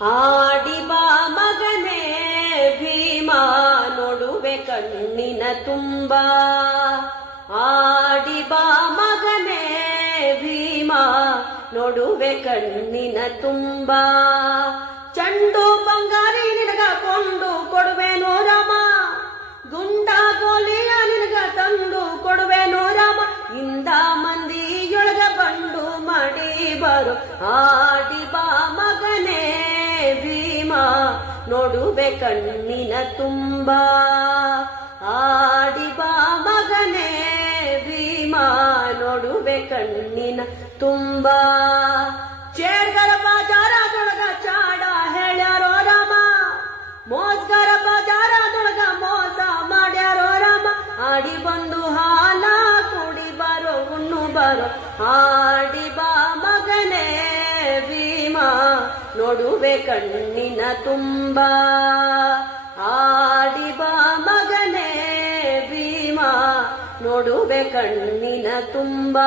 ಆಡಿ ಬಾ ಮಗನೇ ಭೀಮ ನೋಡುವೆ ಕಣ್ಣಿನ ತುಂಬ. ಆಡಿ ಬಾ ಮಗನೇ ಭೀಮ ನೋಡುವೆ ಕಣ್ಣಿನ ತುಂಬ. ಚಂಡು ಬಂಗಾರಿ ನಿನಗ ಕೊಂಡು ಕೊಡುವೆನೋ ರಾಮ, ಗುಂಡ ಗೋಲಿಯ ನಿನಗ ತಂದು ಕೊಡುವೆನೋ ರಾಮ. ಇಂದ ಮಂದಿಯೊಳಗ ಬಂಡು ಮಾಡಿ ಬರು. ಆಡಿ ಬಾ ಮಗನೇ ಭೀಮ ನೋಡುವೆ ಕಣ್ಣಿನ ತುಂಬ. ಆಡಿ ಬಾ ಮಗನೇ ಭೀಮ ನೋಡುವೆ ಕಣ್ಣಿನ ತುಂಬ. ಚೇರ್ಗರ ಬಾಜಾರದೊಳಗ ಚಾಡ ಹೇಳ್ಯಾರೋ ರಾಮ, ಮೋಸ್ಗರ ಬಾಜಾರದೊಳಗ ಮೋಸ ಮಾಡ್ಯಾರೋ ರಾಮ. ಆಡಿ ಬಂದು ಹಾಲ ಕುಡಿ ಬರೋ ಉಣ್ಣು ಬರೋ. ಆಡಿ ಬಾ ಮಗನೇ ಭೀಮ ನೋಡುವೆ ಕಣ್ಣಿನ ತುಂಬ. ಆಡಿ ಬಾ ಮಗನೇ ಭೀಮ ನೋಡುವೆ ಕಣ್ಣಿನ ತುಂಬ.